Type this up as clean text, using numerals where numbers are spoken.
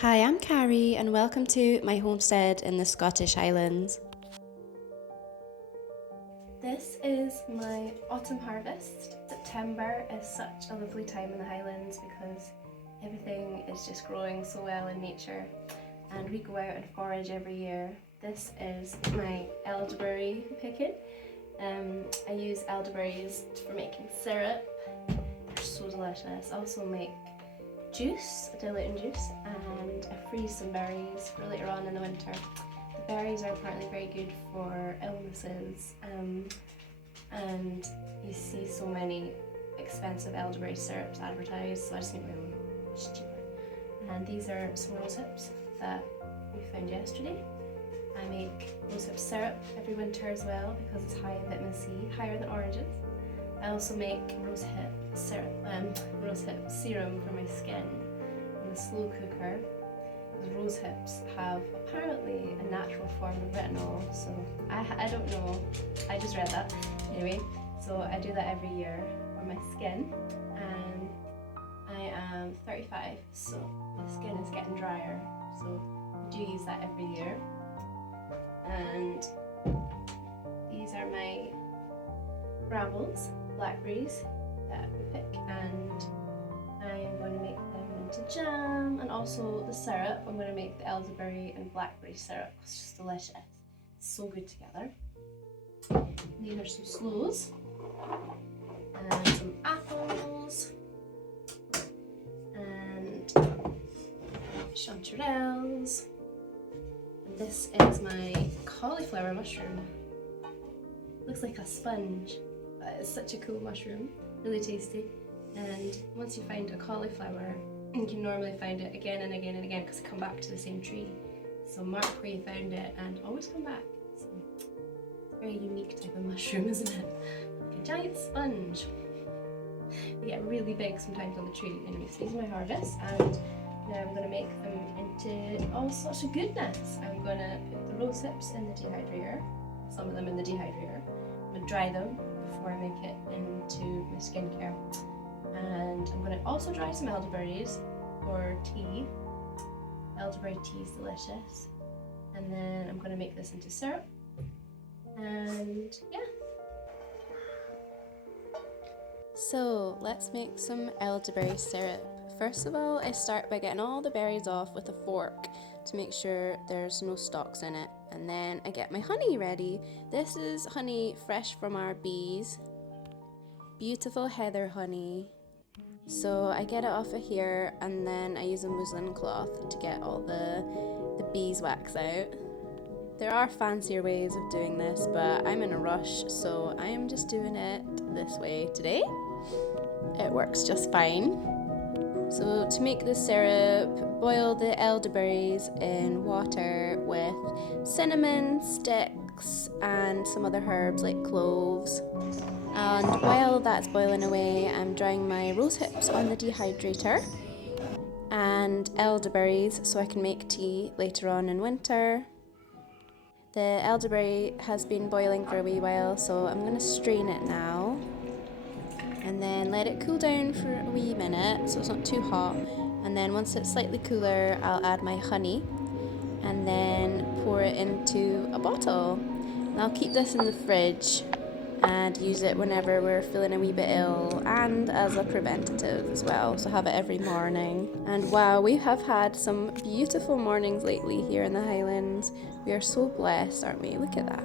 Hi, I'm Carrie and welcome to my homestead in the Scottish Highlands. This is my autumn harvest. September is such a lovely time in the Highlands because everything is just growing so well in nature and we go out and forage every year. This is my elderberry picking. I use elderberries for making syrup. They're so delicious. I also make juice, a diluting juice, and I freeze some berries for later on in the winter. The berries are apparently very good for illnesses, and you see so many expensive elderberry syrups advertised, so I just make my own. It's cheaper. And these are some rose hips that we found yesterday. I make rose hip syrup every winter as well because it's high in vitamin C, higher than oranges. I also make rose hip syrup, rose hip serum for my skin in the slow cooker. Because rose hips have apparently a natural form of retinol, so I don't know, I just read that. Anyway, so I do that every year for my skin, and I am 35, so my skin is getting drier, so I do use that every year. And these are my brambles, blackberries that we pick, and I am going to make them into jam, and also the syrup. I'm going to make the elderberry and blackberry syrup. It's just delicious. It's so good together. These are some sloes and some apples and chanterelles. And this is my cauliflower mushroom. Looks like a sponge. It's such a cool mushroom, really tasty. And once you find a cauliflower, you can normally find it again and again and again because they come back to the same tree. So mark where you found it and always come back. So it's a very unique type of mushroom, isn't it? Like a giant sponge. They get really big sometimes on the tree. Anyway, so these are my harvest, and now I'm going to make them into all sorts of goodness. I'm going to put the rose hips in the dehydrator, some of them in the dehydrator. I'm going to dry them before I make it into my skincare. And I'm going to also dry some elderberries for tea. Elderberry tea is delicious. And then I'm going to make this into syrup. And yeah. So let's make some elderberry syrup. First of all, I start by getting all the berries off with a fork to make sure there's no stalks in it. And then I get my honey ready. This is honey fresh from our bees. Beautiful heather honey. So I get it off of here, and then I use a muslin cloth to get all the beeswax out. There are fancier ways of doing this, but I'm in a rush, so I am just doing it this way today. It works just fine. So to make the syrup, boil the elderberries in water with cinnamon sticks and some other herbs like cloves. And while that's boiling away, I'm drying my rose hips on the dehydrator and elderberries so I can make tea later on in winter. The elderberry has been boiling for a wee while, so I'm going to strain it now and then let it cool down for a wee minute so it's not too hot. And then once it's slightly cooler, I'll add my honey and then pour it into a bottle. And I'll keep this in the fridge and use it whenever we're feeling a wee bit ill and as a preventative as well, so have it every morning. And wow, we have had some beautiful mornings lately here in the Highlands. We are so blessed, aren't we? Look at that.